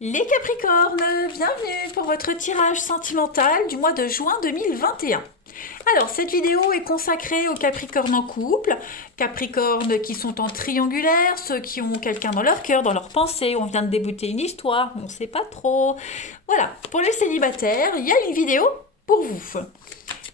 Les Capricornes, bienvenue pour votre tirage sentimental du mois de juin 2021. Alors, cette vidéo est consacrée aux Capricornes en couple, Capricornes qui sont en triangulaire, ceux qui ont quelqu'un dans leur cœur, dans leur pensée, on vient de débuter une histoire, on ne sait pas trop. Voilà, pour les célibataires, il y a une vidéo pour vous.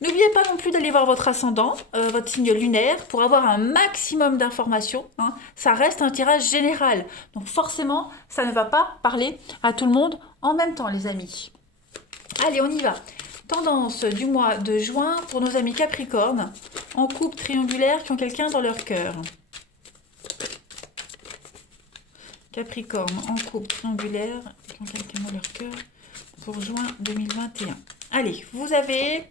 N'oubliez pas non plus d'aller voir votre ascendant, votre signe lunaire, pour avoir un maximum d'informations, hein. Ça reste un tirage général, donc forcément, ça ne va pas parler à tout le monde en même temps, les amis. Allez, on y va. Tendance du mois de juin pour nos amis Capricornes, en couple triangulaire qui ont quelqu'un dans leur cœur. Capricorne en couple triangulaire qui ont quelqu'un dans leur cœur pour juin 2021. Allez, vous avez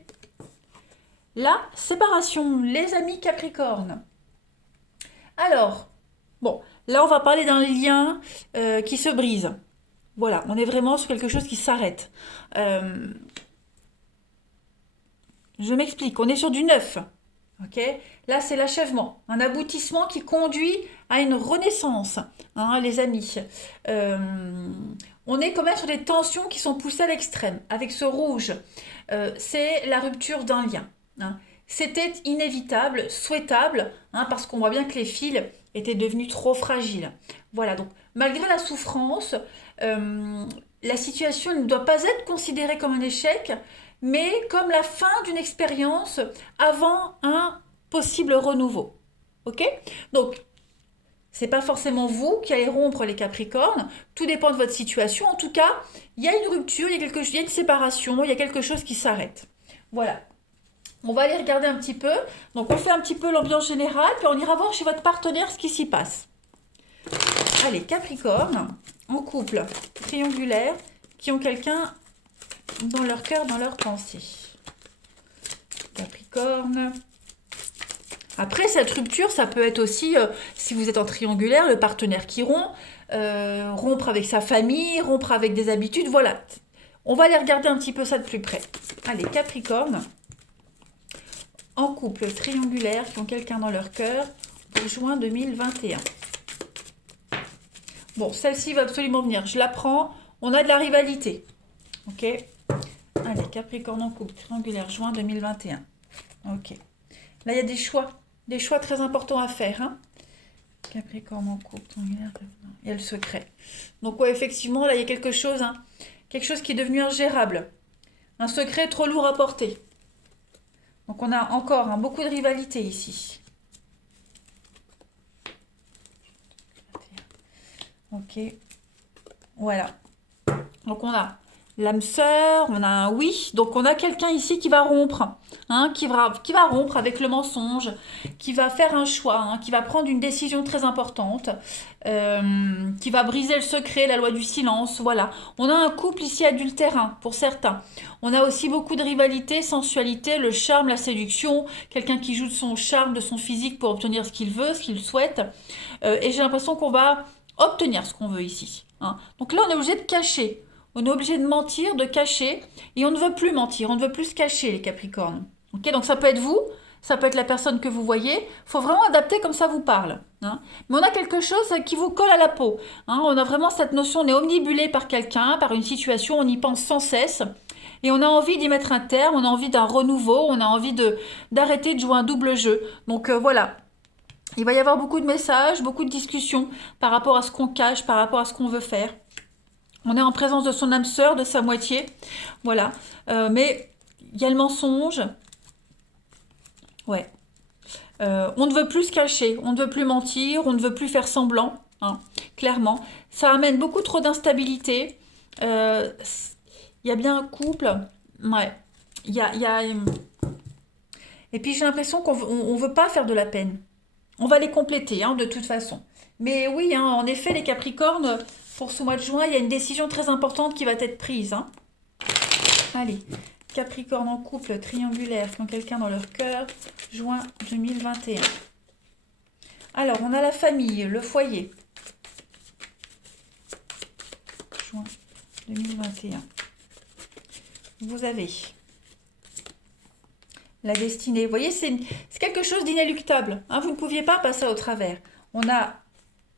la séparation, les amis Capricornes. Alors, bon, là on va parler d'un lien qui se brise. Voilà, on est vraiment sur quelque chose qui s'arrête. Je m'explique, on est sur du neuf. Ok, là c'est l'achèvement, un aboutissement qui conduit à une renaissance, hein, les amis. Euh, on est quand même sur des tensions qui sont poussées à l'extrême. Avec ce rouge, c'est la rupture d'un lien, hein. C'était inévitable, souhaitable, hein, parce qu'on voit bien que les fils étaient devenus trop fragiles. Voilà, donc malgré la souffrance, euh, la situation ne doit pas être considérée comme un échec, mais comme la fin d'une expérience avant un possible renouveau. Ok? Donc, c'est pas forcément vous qui allez rompre les Capricornes, tout dépend de votre situation. En tout cas, il y a une rupture, il y a une séparation, il y a quelque chose qui s'arrête. Voilà. On va aller regarder un petit peu. Donc, on fait un petit peu l'ambiance générale, puis on ira voir chez votre partenaire ce qui s'y passe. Allez, Capricorne, en couple, triangulaire, qui ont quelqu'un dans leur cœur, dans leur pensée. Capricorne. Après, cette rupture, ça peut être aussi, si vous êtes en triangulaire, le partenaire qui rompt, rompre avec sa famille, rompre avec des habitudes, voilà. On va aller regarder un petit peu ça de plus près. Allez, Capricorne, en couple triangulaire, qui ont quelqu'un dans leur cœur, pour juin 2021. Bon, celle-ci va absolument venir, je la prends, on a de la rivalité. Ok? Allez, Capricorne en couple triangulaire, juin 2021. Ok. Là, il y a des choix très importants à faire, hein. Capricorne en couple triangulaire, il y a le secret. Donc, ouais, effectivement, là, il y a quelque chose, hein, quelque chose qui est devenu ingérable. Un secret trop lourd à porter. Donc, on a encore, hein, beaucoup de rivalité ici. Ok. Voilà. Donc, on a l'âme sœur, on a un oui. Donc, on a quelqu'un ici qui va rompre, hein, qui va rompre avec le mensonge, qui va faire un choix, hein, qui va prendre une décision très importante, qui va briser le secret, la loi du silence. Voilà. On a un couple ici adultérin pour certains. On a aussi beaucoup de rivalité, sensualité, le charme, la séduction. Quelqu'un qui joue de son charme, de son physique pour obtenir ce qu'il veut, ce qu'il souhaite. Et j'ai l'impression qu'on va obtenir ce qu'on veut ici, hein. Donc là, on est obligé de cacher. On est obligé de mentir, de cacher, et on ne veut plus mentir, on ne veut plus se cacher, les Capricornes. Ok, donc ça peut être vous, ça peut être la personne que vous voyez. Il faut vraiment adapter comme ça vous parle, hein. Mais on a quelque chose qui vous colle à la peau, hein. On a vraiment cette notion, on est omnibulé par quelqu'un, par une situation, on y pense sans cesse. Et on a envie d'y mettre un terme, on a envie d'un renouveau, on a envie d'arrêter de jouer un double jeu. Donc voilà, il va y avoir beaucoup de messages, beaucoup de discussions par rapport à ce qu'on cache, par rapport à ce qu'on veut faire. On est en présence de son âme sœur, de sa moitié. Voilà. Mais il y a le mensonge. Ouais. On ne veut plus se cacher, on ne veut plus mentir, on ne veut plus faire semblant, hein, clairement. Ça amène beaucoup trop d'instabilité. Il y a bien un couple. Ouais. Et puis j'ai l'impression qu'on ne veut pas faire de la peine. On va les compléter, hein, de toute façon. Mais oui, hein, en effet, les Capricornes, pour ce mois de juin, il y a une décision très importante qui va être prise, hein. Allez, Capricorne en couple triangulaire qui ont quelqu'un dans leur cœur, juin 2021. Alors, on a la famille, le foyer. Juin 2021. Vous avez la destinée. Vous voyez, c'est quelque chose d'inéluctable, hein, vous ne pouviez pas passer au travers. On a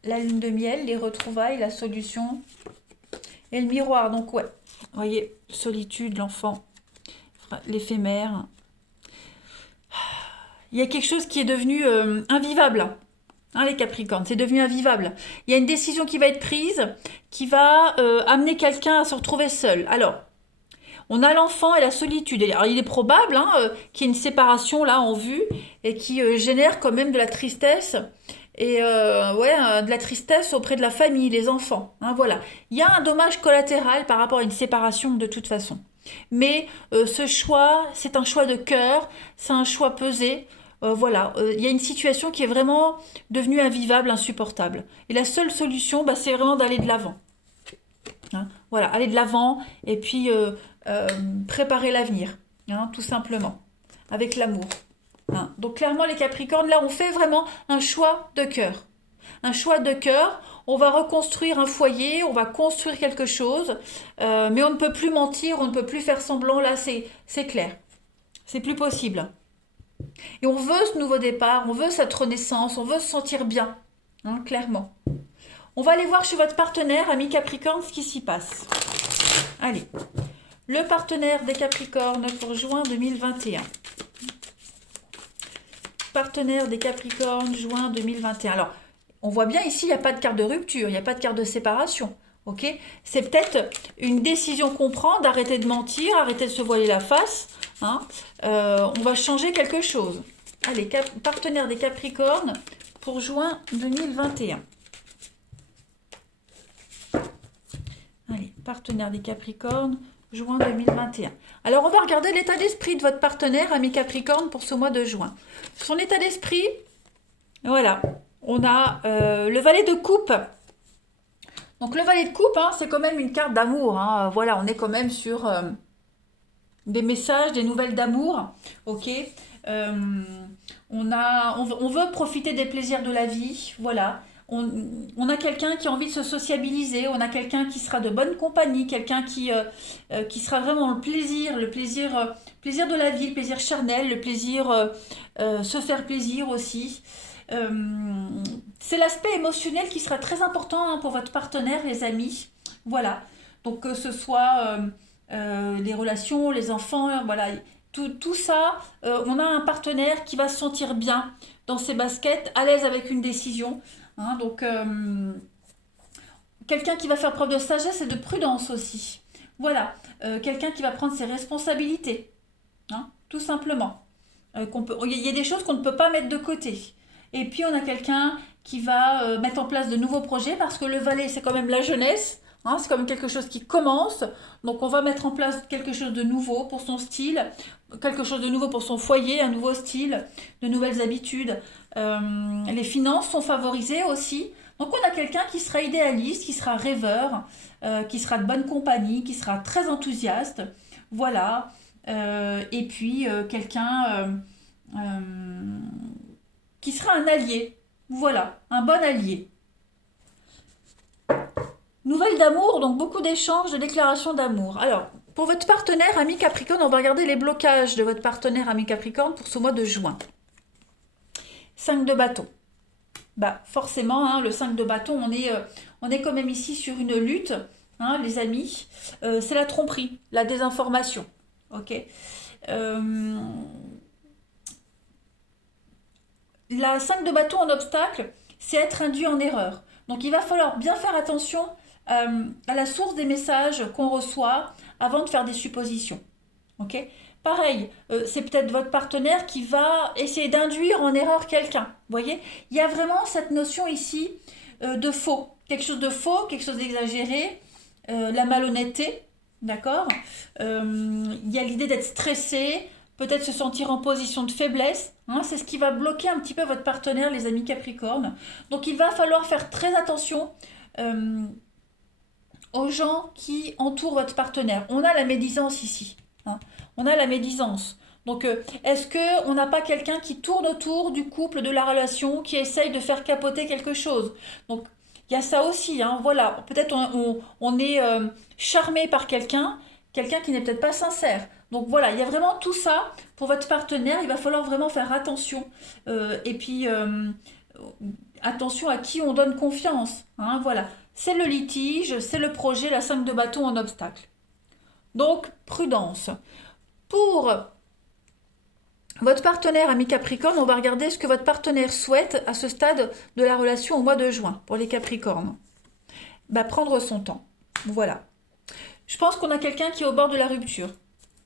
la lune de miel, les retrouvailles, la solution. Et le miroir, donc ouais. Vous voyez, solitude, l'enfant, l'éphémère. Il y a quelque chose qui est devenu invivable. Hein, les Capricornes, c'est devenu invivable. Il y a une décision qui va être prise, qui va amener quelqu'un à se retrouver seul. Alors, on a l'enfant et la solitude. Alors, il est probable qu'il y ait une séparation là en vue et qui génère quand même de la tristesse et de la tristesse auprès de la famille, les enfants. Hein, voilà. Il y a un dommage collatéral par rapport à une séparation de toute façon. Mais ce choix, c'est un choix de cœur, c'est un choix pesé. Voilà, il y a une situation qui est vraiment devenue invivable, insupportable. Et la seule solution, bah, c'est vraiment d'aller de l'avant. Hein, voilà, aller de l'avant et puis euh, préparer l'avenir, hein, tout simplement, avec l'amour. Hein. Donc clairement, les Capricornes, là, on fait vraiment un choix de cœur. Un choix de cœur, on va reconstruire un foyer, on va construire quelque chose, mais on ne peut plus mentir, on ne peut plus faire semblant, là, c'est clair. C'est plus possible. Et on veut ce nouveau départ, on veut cette renaissance, on veut se sentir bien, hein, clairement. On va aller voir chez votre partenaire, ami Capricorne, ce qui s'y passe. Allez, le partenaire des Capricornes pour juin 2021. Partenaire des Capricornes, juin 2021. Alors, on voit bien ici, il n'y a pas de carte de rupture, il n'y a pas de carte de séparation. Ok, c'est peut-être une décision qu'on prend d'arrêter de mentir, arrêter de se voiler la face. Hein. On va changer quelque chose. Allez, partenaire des Capricornes pour juin 2021. Allez, partenaire des Capricornes, juin 2021. Alors, on va regarder l'état d'esprit de votre partenaire, ami Capricorne, pour ce mois de juin. Son état d'esprit, voilà, on a le valet de coupe. Donc, le valet de coupe, hein, c'est quand même une carte d'amour. Hein. Voilà, on est quand même sur des messages, des nouvelles d'amour. Ok, on veut profiter des plaisirs de la vie. Voilà. On a quelqu'un qui a envie de se sociabiliser, on a quelqu'un qui sera de bonne compagnie, quelqu'un qui sera vraiment plaisir de la vie, le plaisir charnel, le plaisir se faire plaisir aussi. Euh, c'est l'aspect émotionnel qui sera très important hein, pour votre partenaire, les amis. Voilà. Donc que ce soit les relations, les enfants, voilà. Tout ça, on a un partenaire qui va se sentir bien dans ses baskets, à l'aise avec une décision. Hein, donc, quelqu'un qui va faire preuve de sagesse et de prudence aussi. Voilà, quelqu'un qui va prendre ses responsabilités, hein, tout simplement. Il y a des choses qu'on ne peut pas mettre de côté. Et puis, on a quelqu'un qui va mettre en place de nouveaux projets parce que le valet, c'est quand même la jeunesse. Hein, c'est quand même quelque chose qui commence. Donc, on va mettre en place quelque chose de nouveau pour son style, quelque chose de nouveau pour son foyer, un nouveau style, de nouvelles habitudes. Les finances sont favorisées aussi. Donc, on a quelqu'un qui sera idéaliste, qui sera rêveur, qui sera de bonne compagnie, qui sera très enthousiaste. Voilà. Et puis, quelqu'un qui sera un allié. Voilà, un bon allié. Nouvelle d'amour, donc beaucoup d'échanges, de déclarations d'amour. Alors, pour votre partenaire, ami Capricorne, on va regarder les blocages de votre partenaire, ami Capricorne, pour ce mois de juin. 5 de bâton. Bah, forcément, hein, le 5 de bâton, on est quand même ici sur une lutte, hein, les amis. C'est la tromperie, la désinformation. Ok. La 5 de bâton en obstacle, c'est être induit en erreur. Donc il va falloir bien faire attention à la source des messages qu'on reçoit avant de faire des suppositions. Ok. Pareil, c'est peut-être votre partenaire qui va essayer d'induire en erreur quelqu'un. Vous voyez, il y a vraiment cette notion ici de faux. Quelque chose de faux, quelque chose d'exagéré, la malhonnêteté, d'accord. Il y a l'idée d'être stressé, peut-être se sentir en position de faiblesse. Hein, c'est ce qui va bloquer un petit peu votre partenaire, les amis Capricorne. Donc il va falloir faire très attention aux gens qui entourent votre partenaire. On a la médisance ici. Hein. On a la médisance. Donc, est-ce qu'on n'a pas quelqu'un qui tourne autour du couple, de la relation, qui essaye de faire capoter quelque chose? Donc, il y a ça aussi. Hein, voilà. Peut-être on est charmé par quelqu'un qui n'est peut-être pas sincère. Donc voilà, il y a vraiment tout ça pour votre partenaire. Il va falloir vraiment faire attention. Et puis, attention à qui on donne confiance. Hein, voilà. c'est le litige, c'est le projet, la 5 de bâton en obstacle. Donc, prudence. Pour votre partenaire, ami Capricorne, on va regarder ce que votre partenaire souhaite à ce stade de la relation au mois de juin, pour les Capricornes. Prendre son temps. Voilà. Je pense qu'on a quelqu'un qui est au bord de la rupture.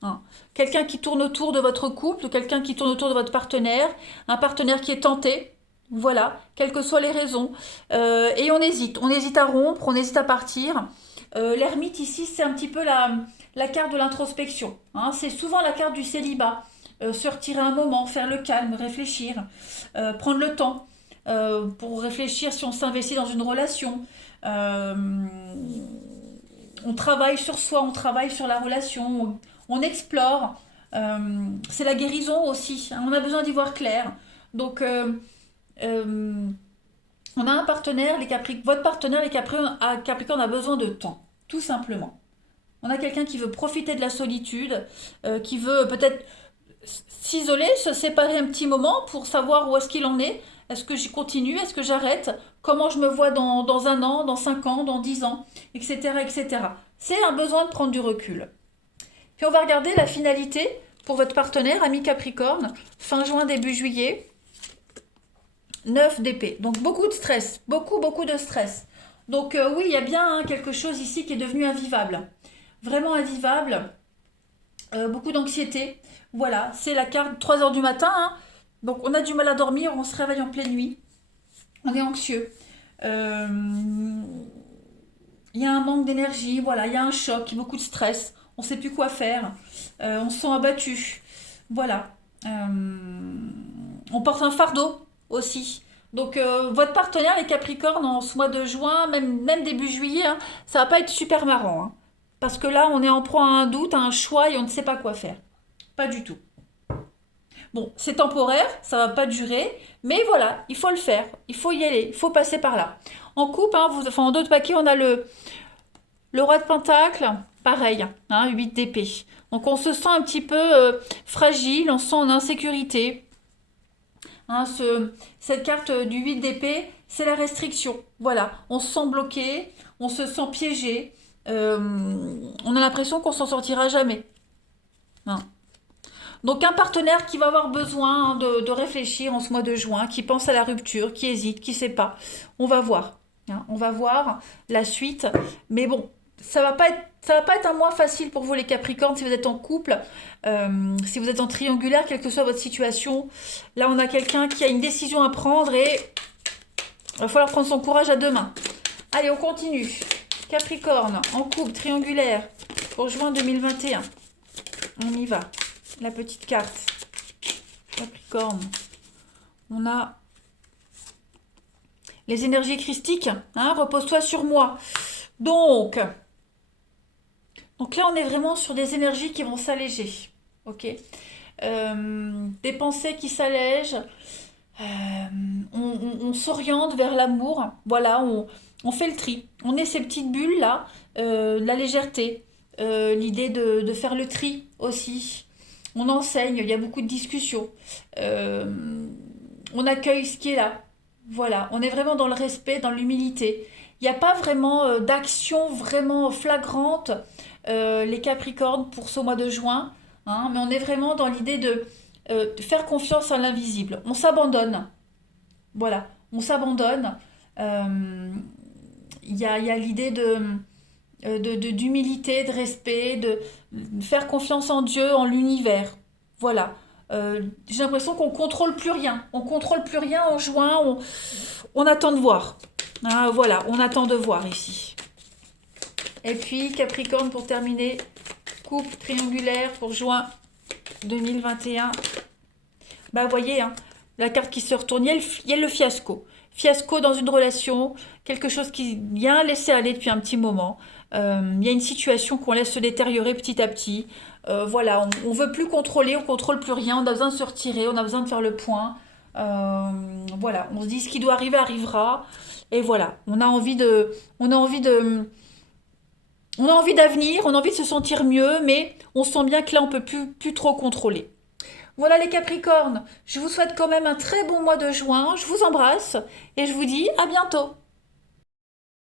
Hein. Quelqu'un qui tourne autour de votre couple, quelqu'un qui tourne autour de votre partenaire, un partenaire qui est tenté. Voilà, quelles que soient les raisons. Et on hésite à rompre, on hésite à partir. L'ermite ici, c'est un petit peu la carte de l'introspection. Hein. C'est souvent la carte du célibat. Se retirer un moment, faire le calme, réfléchir, prendre le temps pour réfléchir si on s'investit dans une relation. On travaille sur soi, on travaille sur la relation, on explore. C'est la guérison aussi. Hein. On a besoin d'y voir clair. Donc, on a un partenaire, votre partenaire, les Capricorne, a besoin de temps, tout simplement. On a quelqu'un qui veut profiter de la solitude, qui veut peut-être s'isoler, se séparer un petit moment pour savoir où est-ce qu'il en est. Est-ce que j'y continue? Est-ce que j'arrête? Comment je me vois dans 1 an, dans 5 ans, dans 10 ans, etc., etc. C'est un besoin de prendre du recul. Puis on va regarder la finalité pour votre partenaire, ami Capricorne, fin juin, début juillet. 9 d'épée. Donc beaucoup de stress, beaucoup de stress. Donc oui, il y a bien quelque chose ici qui est devenu invivable. Vraiment invivable. Beaucoup d'anxiété. Voilà, c'est la carte 3 heures du matin. Hein. Donc on a du mal à dormir, on se réveille en pleine nuit. On est anxieux. Il y a un manque d'énergie, voilà, il y a un choc, beaucoup de stress. On ne sait plus quoi faire. On se sent abattu. Voilà. On porte un fardeau aussi. Donc votre partenaire, les Capricornes, en ce mois de juin, même début juillet, hein, ça va pas être super marrant. Hein. Parce que là, on est en proie à un doute, à un choix et on ne sait pas quoi faire. Pas du tout. Bon, c'est temporaire, ça va pas durer, mais voilà, il faut le faire, il faut y aller, il faut passer par là. En coupe, hein, en d'autres paquets, on a le roi de pentacle, pareil, hein, 8 d'épée. Donc on se sent un petit peu fragile, on se sent en insécurité. Hein, cette carte du 8 d'épée, c'est la restriction. Voilà, on se sent bloqué, on se sent piégé, on a l'impression qu'on s'en sortira jamais. Hein. Donc un partenaire qui va avoir besoin de réfléchir en ce mois de juin, qui pense à la rupture, qui hésite, qui ne sait pas. On va voir. Hein, on va voir la suite. Mais bon, ça va pas être un mois facile pour vous les Capricornes si vous êtes en couple, si vous êtes en triangulaire, quelle que soit votre situation. Là, on a quelqu'un qui a une décision à prendre et il va falloir prendre son courage à deux mains. Allez, on continue. Capricorne, en couple, triangulaire, pour juin 2021. On y va. La petite carte. Capricorne. On a les énergies christiques. Hein, repose-toi sur moi. Donc là, on est vraiment sur des énergies qui vont s'alléger. Ok. Des pensées qui s'allègent. On s'oriente vers l'amour. Voilà, on fait le tri. On est ces petites bulles là. La légèreté. L'idée de faire le tri aussi. On enseigne, il y a beaucoup de discussions. On accueille ce qui est là. Voilà, on est vraiment dans le respect, dans l'humilité. Il n'y a pas vraiment d'action vraiment flagrante, les Capricornes, pour ce mois de juin. Hein, mais on est vraiment dans l'idée de faire confiance à l'invisible. On s'abandonne. Voilà, on s'abandonne. Il y a l'idée d'humilité, de respect, de faire confiance en Dieu, en l'univers. Voilà. J'ai l'impression qu'on contrôle plus rien. On contrôle plus rien en juin. On attend de voir. Ah, voilà, on attend de voir ici. Et puis Capricorne pour terminer. Coupe triangulaire pour juin 2021. Vous voyez, hein, la carte qui se retourne. Il y a le fiasco. Fiasco dans une relation. Quelque chose qui y a un laisser-aller depuis un petit moment. Il y a une situation qu'on laisse se détériorer petit à petit. Voilà, on veut plus contrôler, on contrôle plus rien, on a besoin de se retirer, on a besoin de faire le point. Voilà, on se dit ce qui doit arriver arrivera. Et voilà, on a envie d'avenir, on a envie de se sentir mieux, mais on sent bien que là, on peut plus trop contrôler. Voilà les Capricornes, je vous souhaite quand même un très bon mois de juin, je vous embrasse et je vous dis à bientôt.